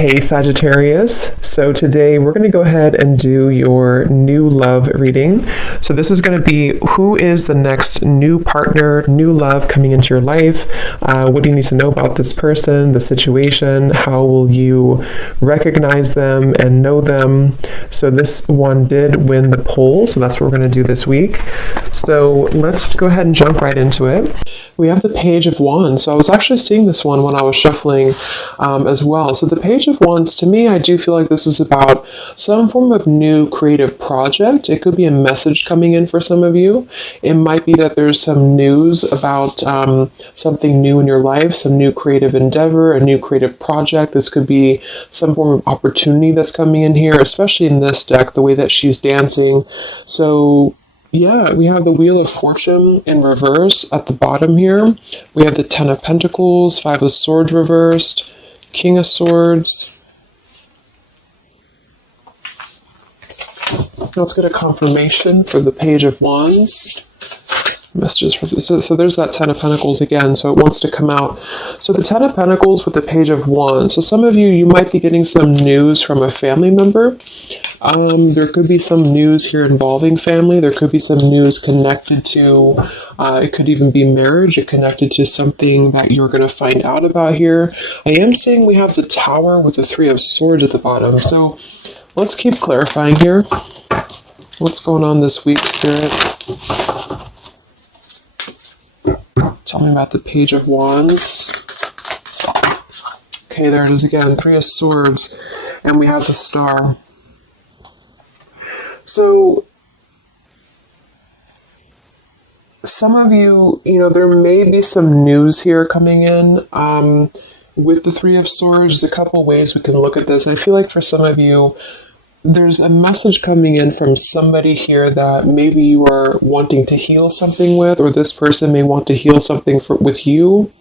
Hey Sagittarius, so today we're going to go ahead and do your new love reading. So this is going to be who is the next new partner, new love coming into your life. What do you need to know about this person, the situation? How will you recognize them and know them? So this one did win the poll, so that's what we're going to do this week. So let's go ahead and jump right into it. We have the Page of Wands. So I was actually seeing this one when I was shuffling as well. So the Page of Wands, to me, I do feel like this is about some form of new creative project. It could be a message coming in for some of you. It might be that there's some news about something new in your life, some new creative endeavor, a new creative project. This could be some form of opportunity that's coming in here, especially in this deck, the way that she's dancing. So yeah, we have the Wheel of Fortune in reverse at the bottom here. We have the Ten of Pentacles, Five of Swords reversed, King of Swords. Let's get a confirmation for the Page of Wands. Messages for so there's that Ten of Pentacles again, so it wants to come out. So the Ten of Pentacles with the Page of Wands. So some of you might be getting some news from a family member. There could be some news here involving family. There could be some news connected to, it could even be marriage. It connected to something that you're going to find out about here. I am saying we have the Tower with the Three of Swords at the bottom. So let's keep clarifying here. What's going on this week, Spirit? Tell me about the Page of Wands. Okay, there it is again. Three of Swords. And we have the Star. So, some of you, there may be some news here coming in. With the Three of Swords, there's a couple ways we can look at this. I feel like for some of you, there's a message coming in from somebody here that maybe you are wanting to heal something with, or this person may want to heal something with you.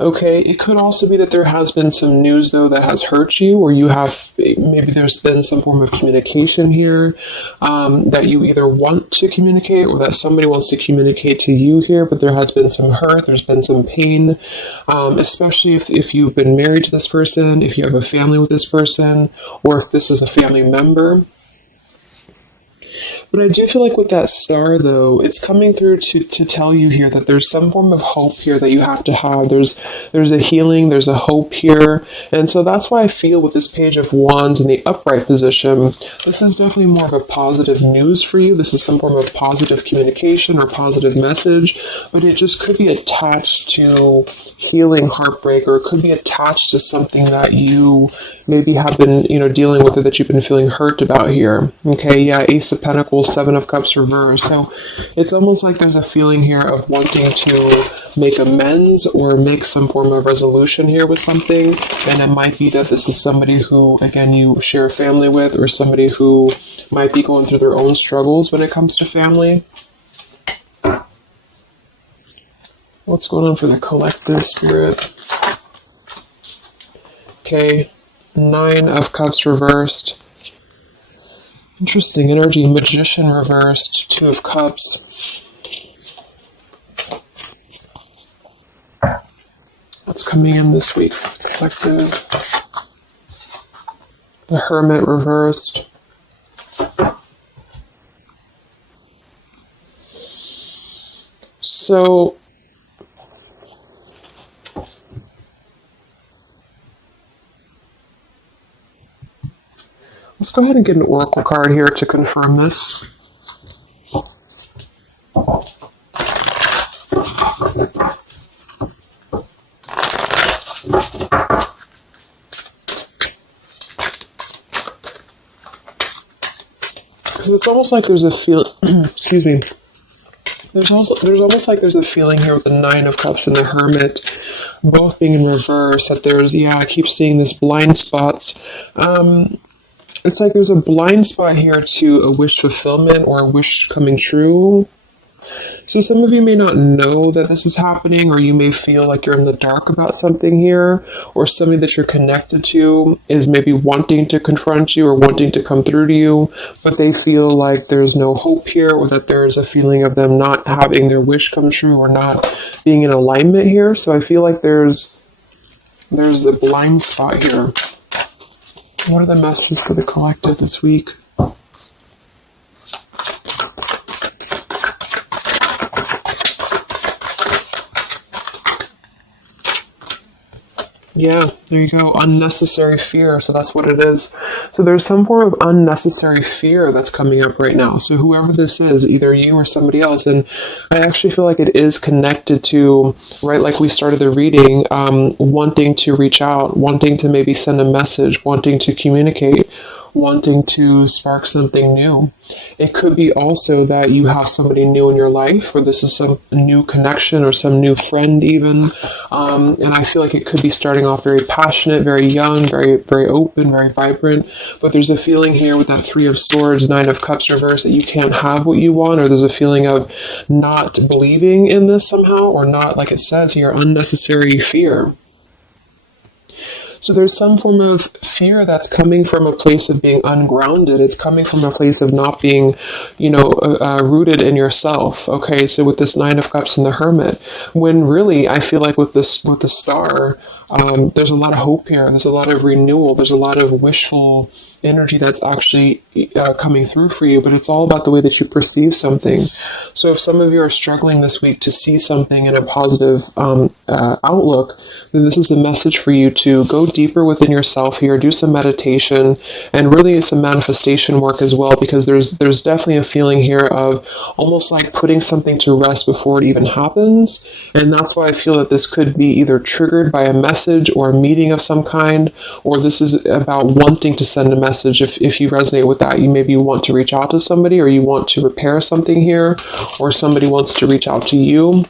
Okay, it could also be that there has been some news, though, that has hurt you, or maybe there's been some form of communication here that you either want to communicate or that somebody wants to communicate to you here, but there has been some hurt, there's been some pain, especially if you've been married to this person, if you have a family with this person, or if this is a family member. But I do feel like with that Star, though, it's coming through to tell you here that there's some form of hope here that you have to have. There's a healing, there's a hope here. And so that's why I feel with this Page of Wands in the upright position, this is definitely more of a positive news for you. This is some form of positive communication or positive message, but it just could be attached to healing heartbreak, or it could be attached to something that you maybe have been, dealing with, or that you've been feeling hurt about here. Okay, yeah, Ace of Pentacles, Seven of Cups reversed. So it's almost like there's a feeling here of wanting to make amends or make some form of resolution here with something. And it might be that this is somebody who, again, you share a family with, or somebody who might be going through their own struggles when it comes to family. What's going on for the collective, Spirit? Okay, Nine of Cups reversed. Interesting energy. Magician reversed. Two of Cups. What's coming in this week for the collective? The Hermit reversed. So let's go ahead and get an oracle card here to confirm this. Because it's almost like there's a excuse me. There's almost like there's a feeling here with the Nine of Cups and the Hermit both being in reverse, that there's, I keep seeing this blind spots. It's like there's a blind spot here to a wish fulfillment or a wish coming true. So some of you may not know that this is happening, or you may feel like you're in the dark about something here, or somebody that you're connected to is maybe wanting to confront you or wanting to come through to you, but they feel like there's no hope here, or that there's a feeling of them not having their wish come true or not being in alignment here. So I feel like there's a blind spot here. What are the messages for the collective this week? Yeah, there you go. Unnecessary fear. So that's what it is. So there's some form of unnecessary fear that's coming up right now. So whoever this is, either you or somebody else, and I actually feel like it is connected to, right, like we started the reading, wanting to reach out, wanting to maybe send a message, wanting to communicate, wanting to spark something new. It could be also that you have somebody new in your life, or this is some new connection or some new friend even. And I feel like it could be starting off very passionate, very young, very, very open, very vibrant. But there's a feeling here with that Three of Swords, Nine of Cups reverse, that you can't have what you want, or there's a feeling of not believing in this somehow, or not, like it says here, unnecessary fear. So there's some form of fear that's coming from a place of being ungrounded. It's coming from a place of not being, rooted in yourself. Okay, so with this Nine of Cups and the Hermit, when really I feel like with the Star, there's a lot of hope here. There's a lot of renewal. There's a lot of wishful energy that's actually coming through for you, but it's all about the way that you perceive something. So if some of you are struggling this week to see something in a positive outlook, then this is the message for you to go deeper within yourself here, do some meditation, and really some manifestation work as well, because there's definitely a feeling here of almost like putting something to rest before it even happens. And that's why I feel that this could be either triggered by a message or a meeting of some kind, or this is about wanting to send a message. If you resonate with that, you maybe want to reach out to somebody, or you want to repair something here, or somebody wants to reach out to you.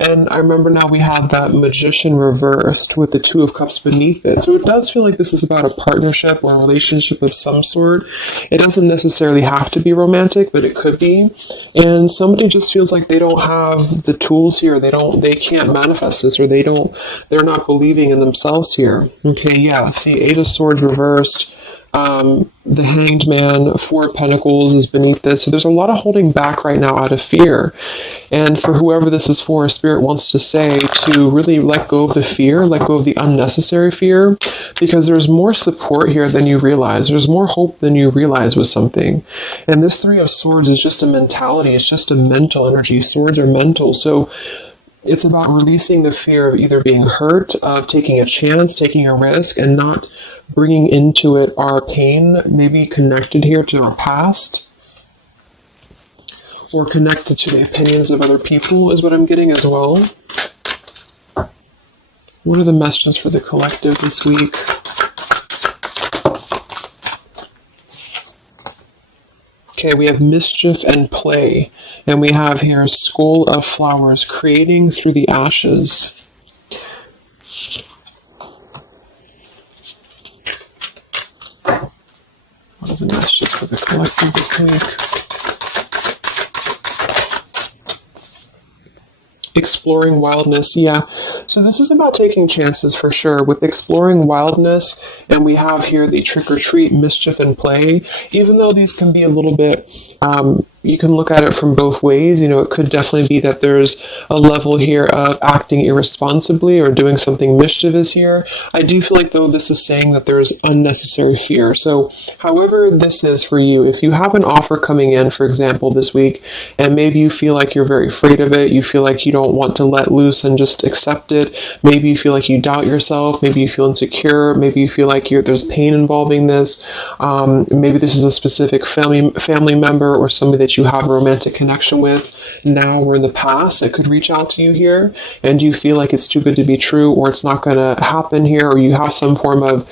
And I remember now we have that Magician reversed with the Two of Cups beneath it. So it does feel like this is about a partnership or a relationship of some sort. It doesn't necessarily have to be romantic, but it could be. And somebody just feels like they don't have the tools here. They can't manifest this, or they're not believing in themselves here. Okay, yeah. See, Eight of Swords reversed. The Hanged Man, Four of Pentacles is beneath this. So there's a lot of holding back right now out of fear. And for whoever this is for, Spirit wants to say to really let go of the fear, let go of the unnecessary fear, because there's more support here than you realize. There's more hope than you realize with something. And this Three of Swords is just a mentality. It's just a mental energy. Swords are mental. So it's about releasing the fear of either being hurt, of taking a chance, taking a risk, and not bringing into it our pain, maybe connected here to our past, or connected to the opinions of other people is what I'm getting as well. What are the messages for the collective this week? Okay, we have mischief and play. And we have here Skull of Flowers, creating through the ashes. What are the messages for the collective this week? Exploring wildness, yeah. So this is about taking chances for sure with exploring wildness, and we have here the trick or treat, mischief and play. Even though these can be a little bit, you can look at it from both ways. It could definitely be that there's a level here of acting irresponsibly or doing something mischievous here. I do feel like, though, this is saying that there's unnecessary fear. So however this is for you, if you have an offer coming in, for example, this week, and maybe you feel like you're very afraid of it, you feel like you don't want to let loose and just accept it, maybe you feel like you doubt yourself, maybe you feel insecure, maybe you feel like there's pain involving this, maybe this is a specific family member or somebody that you have a romantic connection with now or in the past that could reach out to you here, and you feel like it's too good to be true, or it's not going to happen here, or you have some form of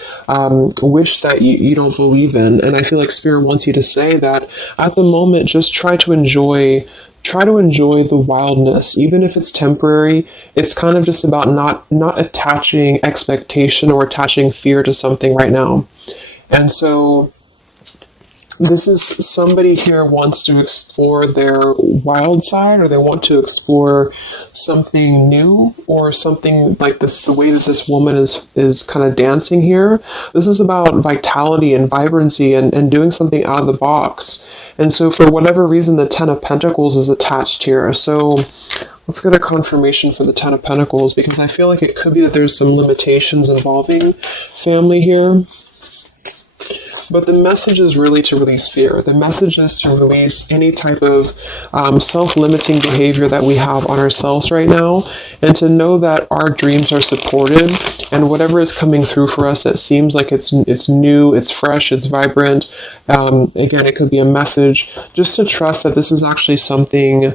wish that you don't believe in. And I feel like Spirit wants you to say that at the moment, just try to enjoy the wildness, even if it's temporary. It's kind of just about not attaching expectation or attaching fear to something right now. And so This is somebody here wants to explore their wild side, or they want to explore something new, or something like this. The way that this woman is kind of dancing here. This is about vitality and vibrancy, and doing something out of the box. And so for whatever reason, the Ten of Pentacles is attached here. So let's get a confirmation for the Ten of Pentacles, because I feel like it could be that there's some limitations involving family here. But the message is really to release fear. The message is to release any type of self-limiting behavior that we have on ourselves right now, and to know that our dreams are supported, and whatever is coming through for us that seems like it's new, it's fresh, it's vibrant. Again, it could be a message. Just to trust that this is actually something.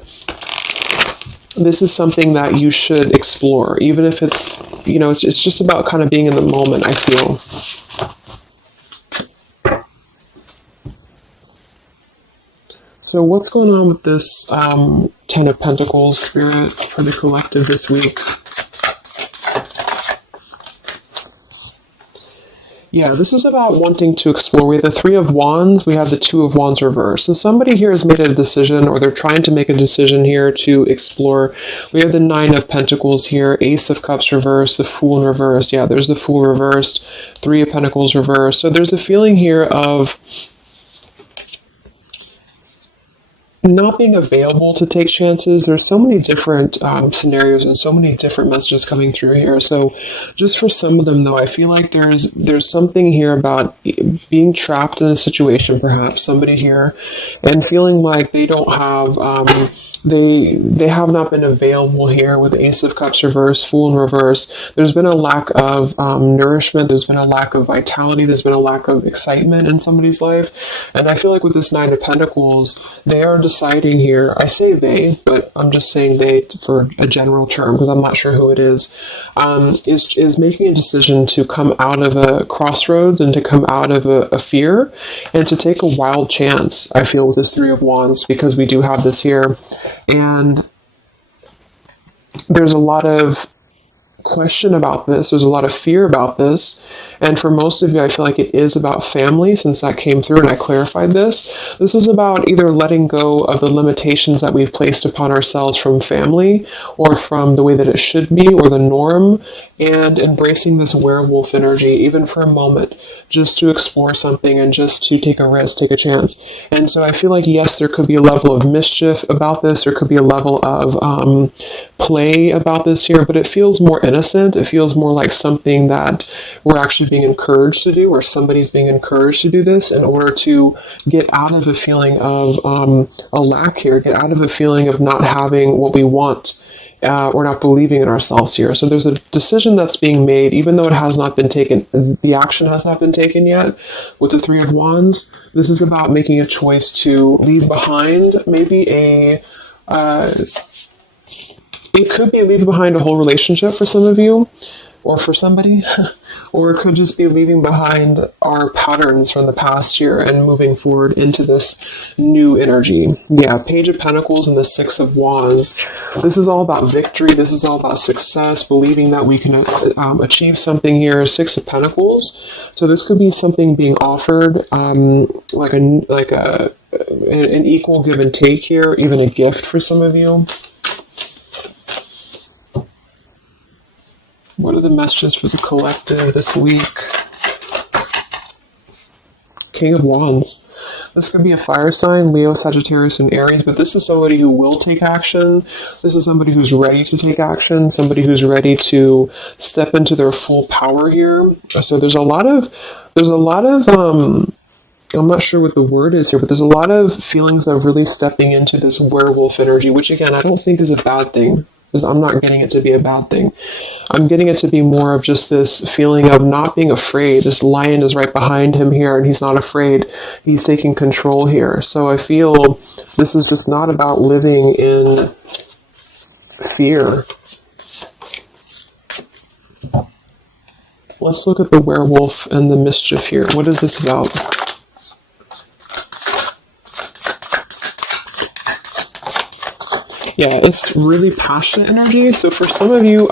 This is something that you should explore, even if it's, you know, it's just about kind of being in the moment, I feel. So what's going on with this Ten of Pentacles, Spirit, for the collective this week? Yeah, this is about wanting to explore. We have the Three of Wands, we have the Two of Wands reverse. So somebody here has made a decision, or they're trying to make a decision here to explore. We have the Nine of Pentacles here, Ace of Cups reverse, the Fool in reverse. Yeah, there's the Fool reversed, Three of Pentacles reverse. So there's a feeling here of not being available to take chances. There's so many different scenarios and so many different messages coming through here. So just for some of them, though, I feel like there's something here about being trapped in a situation, perhaps somebody here, and feeling like they don't have they have not been available here with Ace of Cups reverse, Fool in reverse. There's been a lack of nourishment. There's been a lack of vitality. There's been a lack of excitement in somebody's life. And I feel like with this Nine of Pentacles, they are deciding here. I say they, but I'm just saying they for a general term, because I'm not sure who it is making a decision to come out of a crossroads, and to come out of a fear, and to take a wild chance, I feel, with this Three of Wands, because we do have this here. And there's a lot of question about this. There's a lot of fear about this. And for most of you, I feel like it is about family, since that came through and I clarified this. This is about either letting go of the limitations that we've placed upon ourselves from family, or from the way that it should be, or the norm, and embracing this werewolf energy, even for a moment, just to explore something and just to take a risk, take a chance. And so I feel like, yes, there could be a level of mischief about this. There could be a level of play about this here, but it feels more innocent. It feels more like something that we're actually being encouraged to do, or somebody's being encouraged to do this in order to get out of a feeling of a lack here, get out of a feeling of not having what we want. Or not believing in ourselves here. So there's a decision that's being made, even though it has not been taken, the action has not been taken yet. With the Three of Wands, this is about making a choice to leave behind maybe it could be leaving behind a whole relationship for some of you, or for somebody, or it could just be leaving behind our patterns from the past year and moving forward into this new energy. Yeah, Page of Pentacles and the Six of Wands. This is all about victory. This is all about success, believing that we can achieve something here. Six of Pentacles. So this could be something being offered, like an equal give and take here, even a gift for some of you. What are the messages for the collective this week? King of Wands. This could be a fire sign, Leo, Sagittarius, and Aries, but this is somebody who will take action. This is somebody who's ready to take action, somebody who's ready to step into their full power here. So there's a lot of I'm not sure what the word is here, but there's a lot of feelings of really stepping into this werewolf energy, which again, I don't think is a bad thing. Because I'm not getting it to be a bad thing. I'm getting it to be more of just this feeling of not being afraid. This lion is right behind him here, and he's not afraid. He's taking control here. So I feel this is just not about living in fear. Let's look at the werewolf and the mischief here. What is this about? Yeah, it's really passionate energy. So for some of you,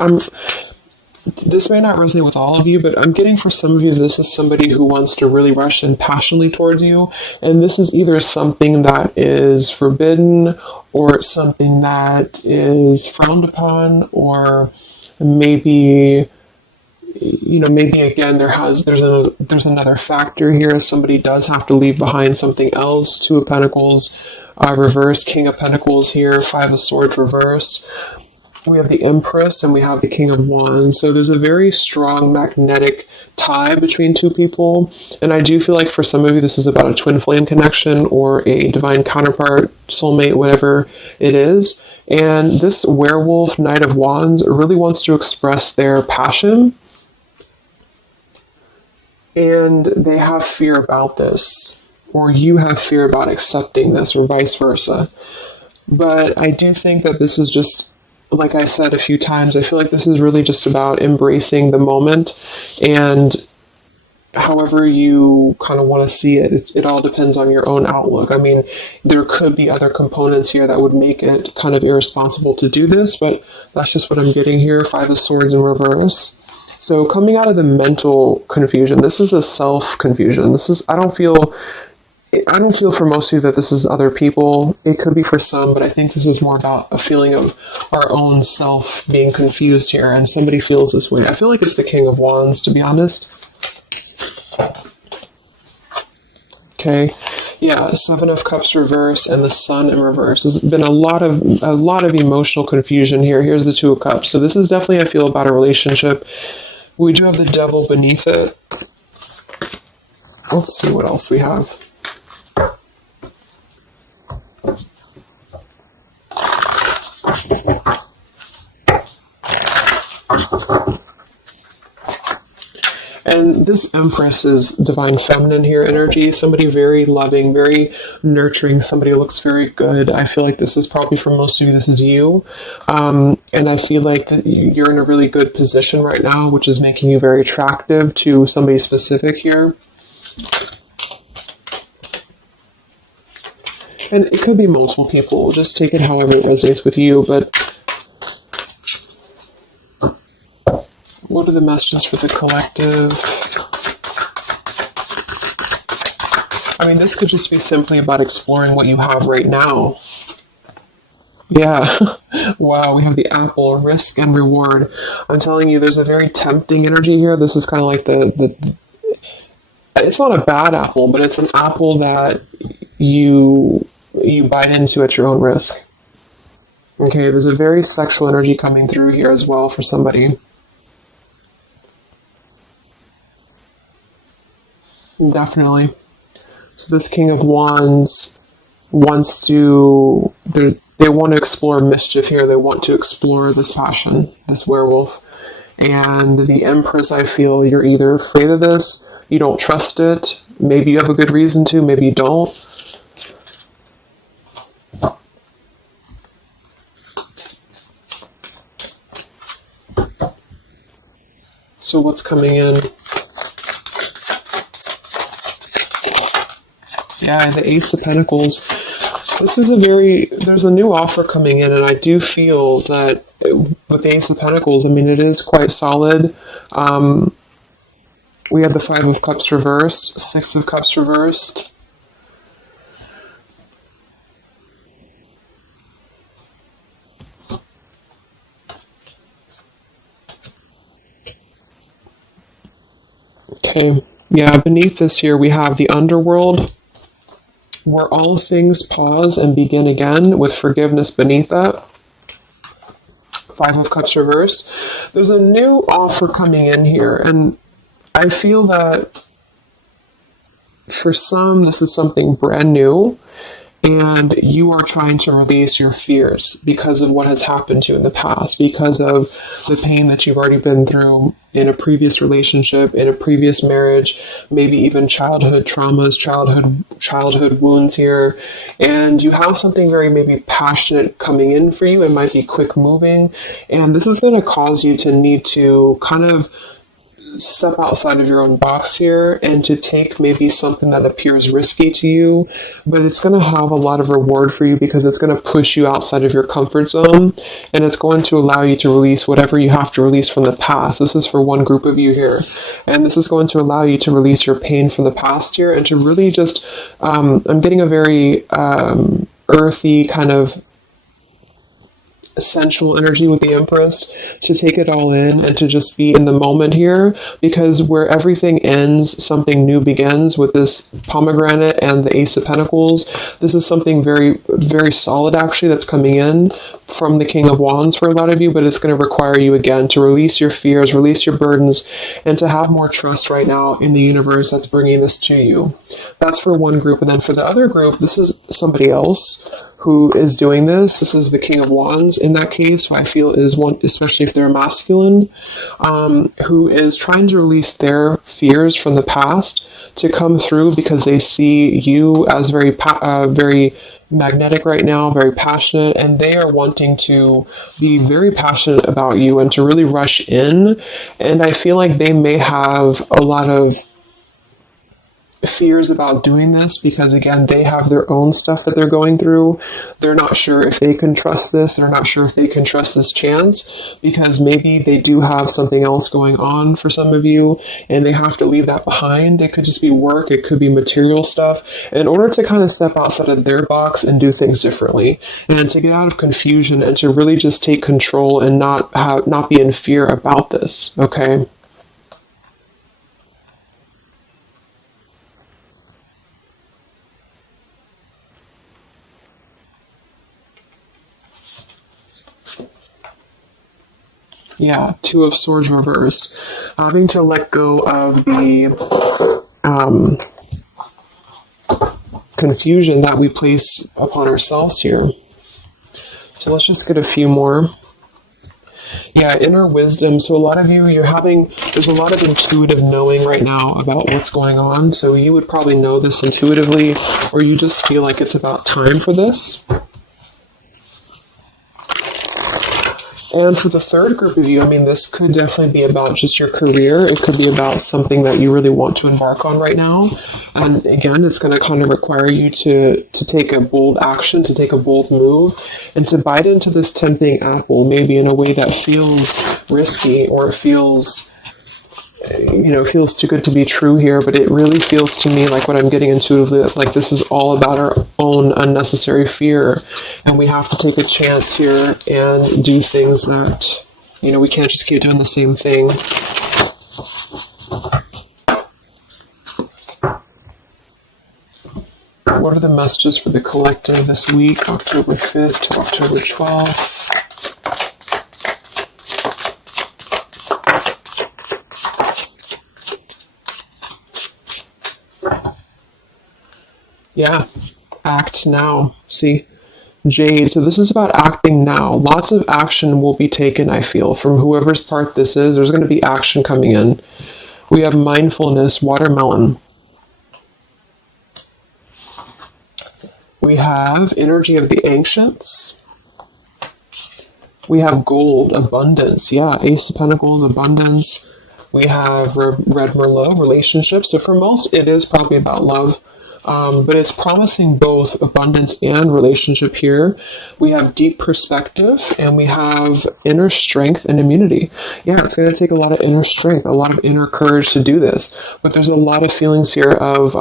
this may not resonate with all of you, but I'm getting for some of you, this is somebody who wants to really rush in passionately towards you. And this is either something that is forbidden or something that is frowned upon, or maybe, maybe again, there's another factor here. Somebody does have to leave behind something else. Two of Pentacles, reverse, King of Pentacles here, Five of Swords reversed. We have the Empress and we have the King of Wands. So there's a very strong magnetic tie between two people. And I do feel like for some of you, this is about a twin flame connection or a divine counterpart, soulmate, whatever it is. And this werewolf, Knight of Wands, really wants to express their passion. And they have fear about this, or you have fear about accepting this, or vice versa. But I do think that this is just, like I said a few times, I feel like this is really just about embracing the moment, and however you kind of want to see it, it all depends on your own outlook. I mean, there could be other components here that would make it kind of irresponsible to do this, but that's just what I'm getting here. Five of Swords in reverse. So coming out of the mental confusion, this is a self-confusion. I don't feel for most of you that this is other people. It could be for some, but I think this is more about a feeling of our own self being confused here, and somebody feels this way. I feel like it's the King of Wands, to be honest. Okay. Yeah, Seven of Cups reverse and the Sun in reverse. There's been a lot of emotional confusion here. Here's the Two of Cups. So this is definitely, I feel, about a relationship. We do have the Devil beneath it. Let's see what else we have. And this Empress is divine feminine here energy. Somebody very loving, very nurturing. Somebody who looks very good. I feel like this is probably for most of you, this is you. And I feel like that you're in a really good position right now, which is making you very attractive to somebody specific here. And it could be multiple people. Just take it however it resonates with you. But what are the messages for the collective? I mean, this could just be simply about exploring what you have right now. Yeah. Wow, we have the Apple, risk and reward. I'm telling you, there's a very tempting energy here. This is kind of like it's not a bad apple, but it's an apple that you bite into at your own risk. Okay, there's a very sexual energy coming through here as well for somebody. Definitely. So this King of Wands wants to, they want to explore mischief here. They want to explore this passion, this werewolf. And the Empress, I feel you're either afraid of this, you don't trust it, maybe you have a good reason to, maybe you don't. So what's coming in? Yeah, the Ace of Pentacles. This is there's a new offer coming in, and I do feel that with the Ace of Pentacles, I mean, it is quite solid. We have the Five of Cups reversed, Six of Cups reversed. Okay, yeah, beneath this here, we have the Underworld, where all things pause and begin again, with forgiveness beneath that. Five of Cups reversed. There's a new offer coming in here, and I feel that for some, this is something brand new, and you are trying to release your fears because of what has happened to you in the past, because of the pain that you've already been through in a previous relationship, in a previous marriage, maybe even childhood traumas, childhood wounds here. And you have something very maybe passionate coming in for you. It might be quick moving. And this is going to cause you to need to kind of step outside of your own box here and to take maybe something that appears risky to you, but it's going to have a lot of reward for you because it's going to push you outside of your comfort zone, and it's going to allow you to release whatever you have to release from the past. This is for one group of you here, and this is going to allow you to release your pain from the past here and to really just, I'm getting a very earthy kind of sensual energy with the Empress, to take it all in and to just be in the moment here, because where everything ends, something new begins with this pomegranate and the Ace of Pentacles. This is something very, very solid actually that's coming in from the King of Wands for a lot of you, but it's going to require you again to release your fears, release your burdens, and to have more trust right now in the universe that's bringing this to you. That's for one group. And then for the other group, this is somebody else who is doing this. This is the King of Wands in that case, who I feel is one, especially if they're masculine, who is trying to release their fears from the past to come through because they see you as very magnetic right now, very passionate, and they are wanting to be very passionate about you and to really rush in. And I feel like they may have a lot of fears about doing this because, again, they have their own stuff that they're going through. They're not sure if they can trust this. They're not sure if they can trust this chance because maybe they do have something else going on for some of you and they have to leave that behind. It could just be work. It could be material stuff in order to kind of step outside of their box and do things differently and to get out of confusion and to really just take control and not be in fear about this. Okay. Yeah, Two of Swords reversed. Having to let go of the confusion that we place upon ourselves here. So let's just get a few more. Yeah, inner wisdom. So a lot of you, there's a lot of intuitive knowing right now about what's going on. So you would probably know this intuitively, or you just feel like it's about time for this. And for the third group of you, I mean, this could definitely be about just your career. It could be about something that you really want to embark on right now. And again, it's going to kind of require you to take a bold action, to take a bold move, and to bite into this tempting apple, maybe in a way that feels risky or feels too good to be true here, but it really feels to me like what I'm getting intuitively, like this is all about our own unnecessary fear, and we have to take a chance here and do things that, we can't just keep doing the same thing. What are the messages for the collective this week, October 5th to October 12th? Yeah, act now. See, Jade. So this is about acting now. Lots of action will be taken, I feel, from whoever's part this is. There's going to be action coming in. We have mindfulness, watermelon. We have energy of the ancients. We have gold, abundance. Yeah, Ace of Pentacles, abundance. We have Red Merlot, relationships. So for most, it is probably about love. But it's promising both abundance and relationship here. We have deep perspective and we have inner strength and immunity. Yeah, it's going to take a lot of inner strength, a lot of inner courage to do this. But there's a lot of feelings here of,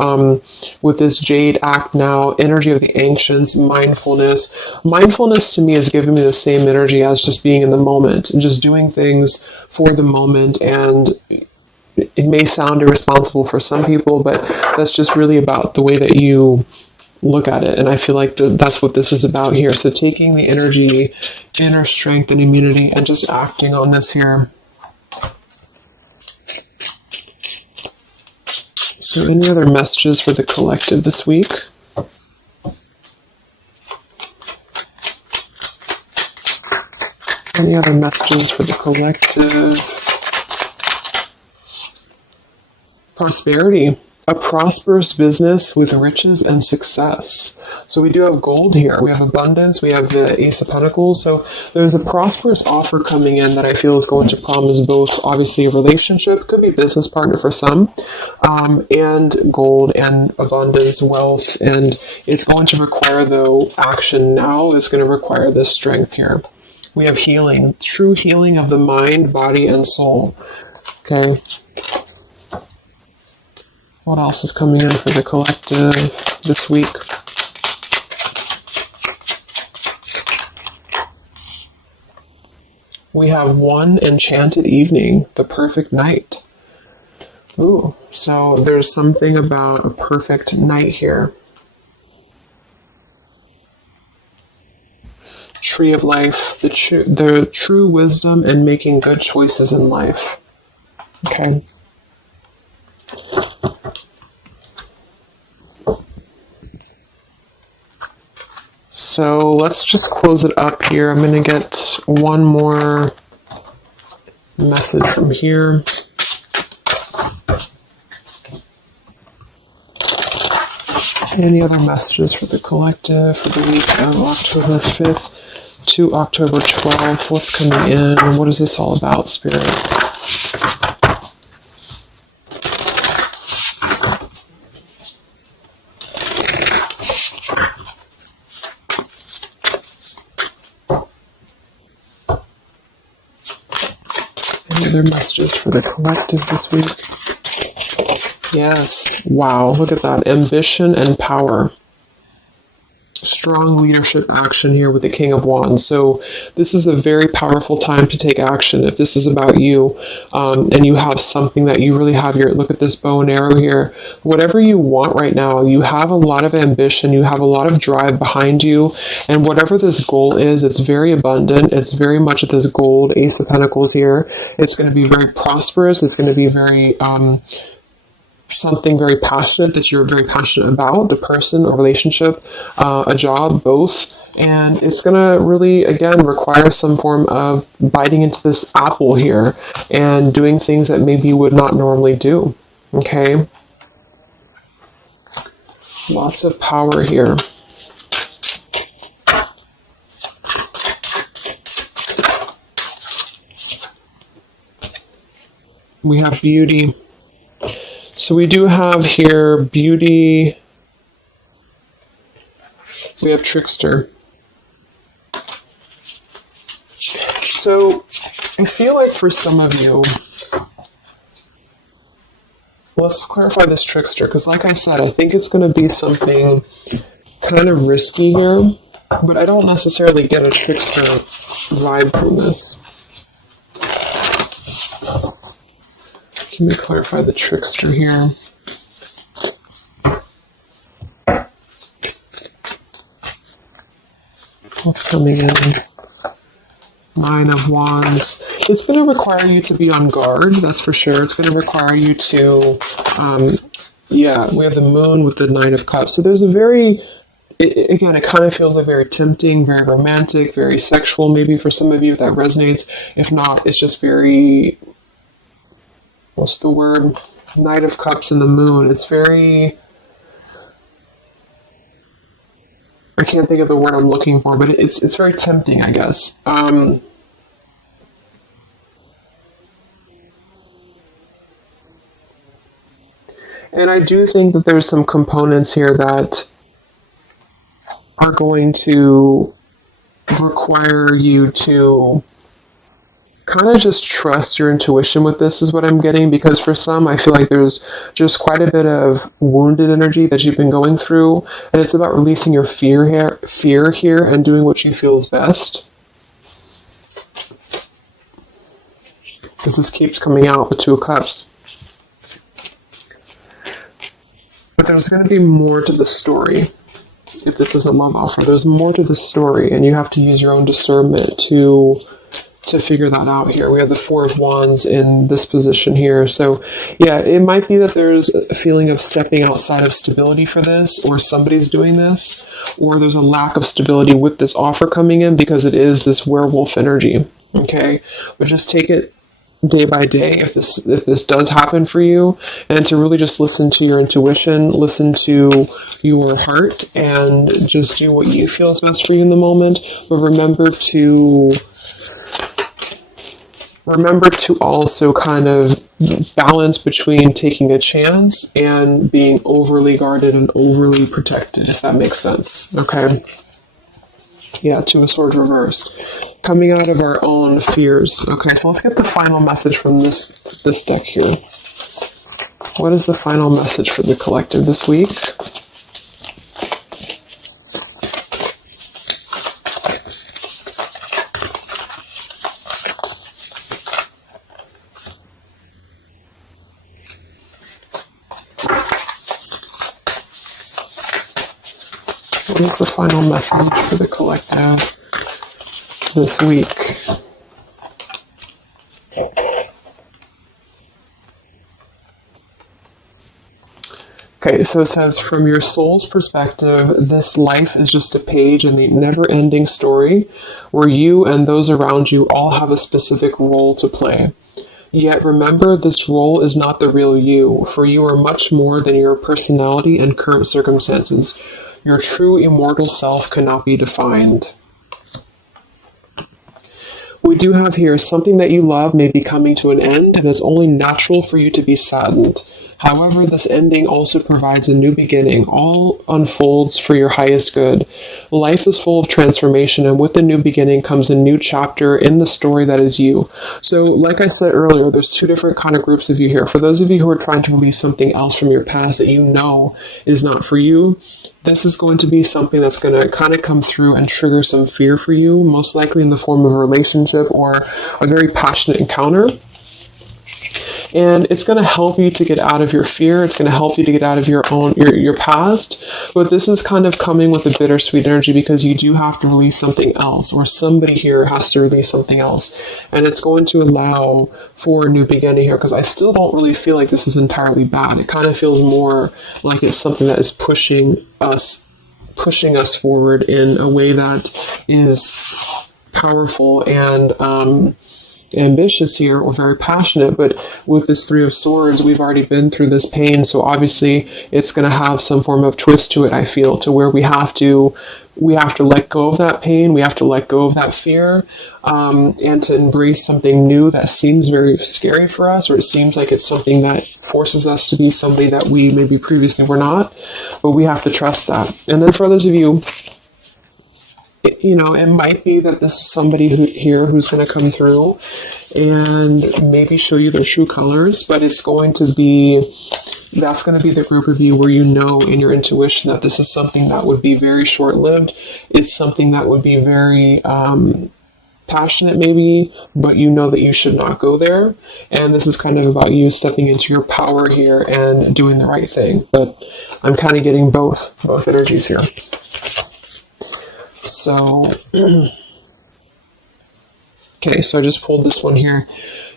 with this Jade, act now, energy of the ancients, mindfulness. Mindfulness to me is giving me the same energy as just being in the moment and just doing things for the moment. And it may sound irresponsible for some people, but that's just really about the way that you look at it. And I feel like that's what this is about here. So taking the energy, inner strength and immunity, and just acting on this here. So any other messages for the collective this week? Any other messages for the collective? Prosperity. a prosperous business with riches and success. So we do have gold here. We have abundance. We have the Ace of Pentacles. So there's a prosperous offer coming in that I feel is going to promise both, obviously, a relationship, could be a business partner for some, and gold and abundance, wealth. And it's going to require, though, action now. It's going to require this strength here. We have healing, true healing of the mind, body, and soul. Okay. What else is coming in for the collective this week? We have one enchanted evening, the perfect night. Ooh, so there's something about a perfect night here. Tree of life, the true wisdom and making good choices in life. Okay. So let's just close it up here. I'm going to get one more message from here. Any other messages for the collective for the week of October 5th to October 12th? What's coming in? What is this all about, Spirit? Other messages for the collective this week. Yes. Wow. Look at that. Ambition and power. Strong leadership action here with the King of Wands. So this is a very powerful time to take action. If this is about you, and you have something that you really have your, look at this bow and arrow here. Whatever you want right now, you have a lot of ambition, you have a lot of drive behind you, and whatever this goal is, it's very abundant. It's very much this gold Ace of Pentacles here. It's going to be very prosperous. It's going to be very, something very passionate that you're very passionate about, the person, a relationship, a job, both. And it's going to really, again, require some form of biting into this apple here and doing things that maybe you would not normally do. Okay? Lots of power here. We have beauty. So we do have here beauty. We have trickster. So I feel like for some of you, let's clarify this trickster, because like I said, I think it's going to be something kind of risky here, but I don't necessarily get a trickster vibe from this. Can we clarify the trickster here? What's coming in? Nine of Wands. It's going to require you to be on guard, that's for sure. It's going to require you to, yeah, we have the Moon with the Nine of Cups. So there's a very, again, it kind of feels like very tempting, very romantic, very sexual, maybe for some of you if that resonates. If not, it's just very, what's the word? Knight of Cups and the Moon. It's very, I can't think of the word I'm looking for, but it's very tempting, I guess. And I do think that there's some components here that are going to require you to kind of just trust your intuition with this, is what I'm getting, because for some, I feel like there's just quite a bit of wounded energy that you've been going through, and it's about releasing your fear here and doing what you feel is best. Because this keeps coming out, the Two of Cups. But there's going to be more to the story. If this is a love offer, there's more to the story, and you have to use your own discernment to figure that out here. We have the Four of Wands in this position here. So yeah, it might be that there's a feeling of stepping outside of stability for this, or somebody's doing this, or there's a lack of stability with this offer coming in because it is this werewolf energy. Okay? But just take it day by day if this does happen for you, and to really just listen to your intuition, listen to your heart, and just do what you feel is best for you in the moment. But remember to also kind of balance between taking a chance and being overly guarded and overly protected, if that makes sense. Okay. Yeah, Two of Swords reversed. Coming out of our own fears. Okay, so let's get the final message from this deck here. What is the final message for the collective this week? What is the final message for the collective this week? Okay, so it says, from your soul's perspective, this life is just a page in the never-ending story where you and those around you all have a specific role to play. Yet remember, this role is not the real you, for you are much more than your personality and current circumstances. Your true immortal self cannot be defined. We do have here, something that you love may be coming to an end, and it's only natural for you to be saddened. However, this ending also provides a new beginning. All unfolds for your highest good. Life is full of transformation, and with the new beginning comes a new chapter in the story that is you. So, like I said earlier, there's two different kind of groups of you here. For those of you who are trying to release something else from your past that you know is not for you, this is going to be something that's going to kind of come through and trigger some fear for you, most likely in the form of a relationship or a very passionate encounter. And it's going to help you to get out of your fear. It's going to help you to get out of your past. But this is kind of coming with a bittersweet energy because you do have to release something else, or somebody here has to release something else. And it's going to allow for a new beginning here, because I still don't really feel like this is entirely bad. It kind of feels more like it's something that is pushing us forward in a way that is powerful and ambitious here, or very passionate. But with this Three of Swords, we've already been through this pain, so obviously it's going to have some form of twist to it, I feel, to where we have to let go of that pain, we have to let go of that fear, and to embrace something new that seems very scary for us, or it seems like it's something that forces us to be somebody that we maybe previously were not, but we have to trust that. And then for those of you, it might be that this is somebody who's going to come through and maybe show you their true colors, but that's going to be the group of you where you know in your intuition that this is something that would be very short-lived. It's something that would be very passionate maybe, but you know that you should not go there. And this is kind of about you stepping into your power here and doing the right thing. But I'm kind of getting both energies here. So, okay, so I just pulled this one here.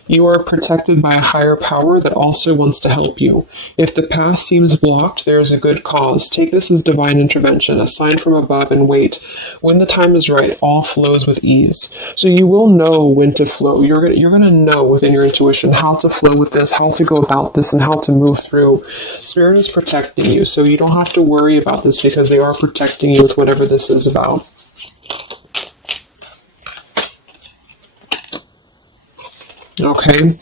You are protected by a higher power that also wants to help you. If the path seems blocked, there is a good cause. Take this as divine intervention, a sign from above, and wait. When the time is right, all flows with ease. So you will know when to flow. You're gonna know within your intuition how to flow with this, how to go about this, and how to move through. Spirit is protecting you, so you don't have to worry about this because they are protecting you with whatever this is about. Okay,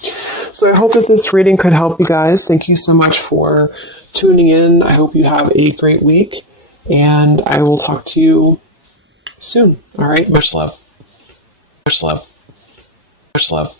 so I hope that this reading could help you guys. Thank you so much for tuning in. I hope you have a great week, and I will talk to you soon. All right, much love. Much love. Much love.